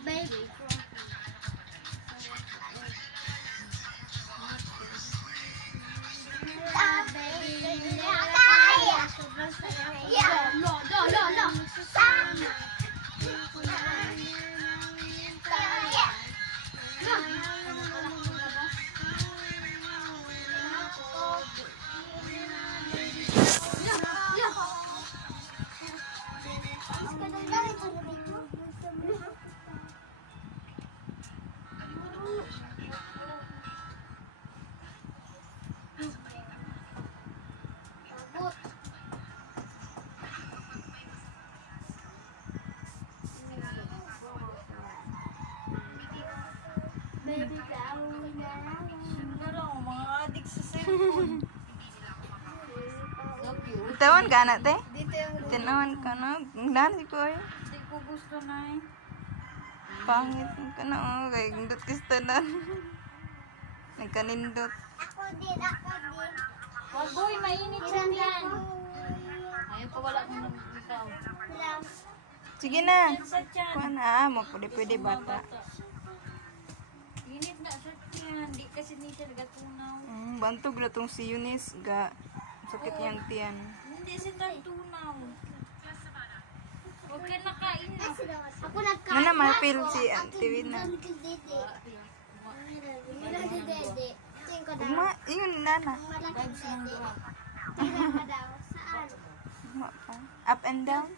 Baby. Baby Siguro, mga adik sa cellphone. Tawan ka na, te? Dito yung Tinawan ka na. Dani ko ay. hindi ko gusto na eh. Pangit ka na. Oh, kay gindot kista na. Nagkanindot. Ako din. Wagoy, mainit siya yan. Ayaw pa wala kong nag-ikaw. Sige na. Sa tiyan. Kuha na. Pwede bata. Init na sa tiyan. Di kasi ni siya nagatunaw. Bantog na tong si Eunice. Sakit niyang tiyan. Hindi siya nagtunaw. Huwag ka nakain na. Ako nagkain. Nana, mapil si Auntie Wina. Yun, nana. Uma pa. Up and down.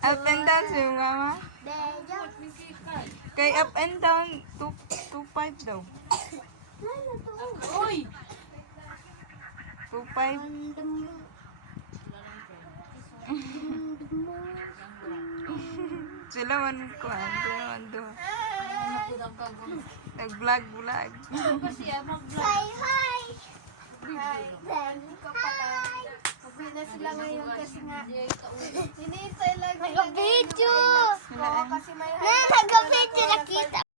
Up and down si mama. Kay up and down, 2.5 daw. Uy! 2.5. Sila man ko, ando. Nag-vlog. Kasi mag-vlog. Hi! Pagwi na sila ngayon kasi nga hinihintay lang nila. Nag-video! Sila Kasi may nag-video nakita.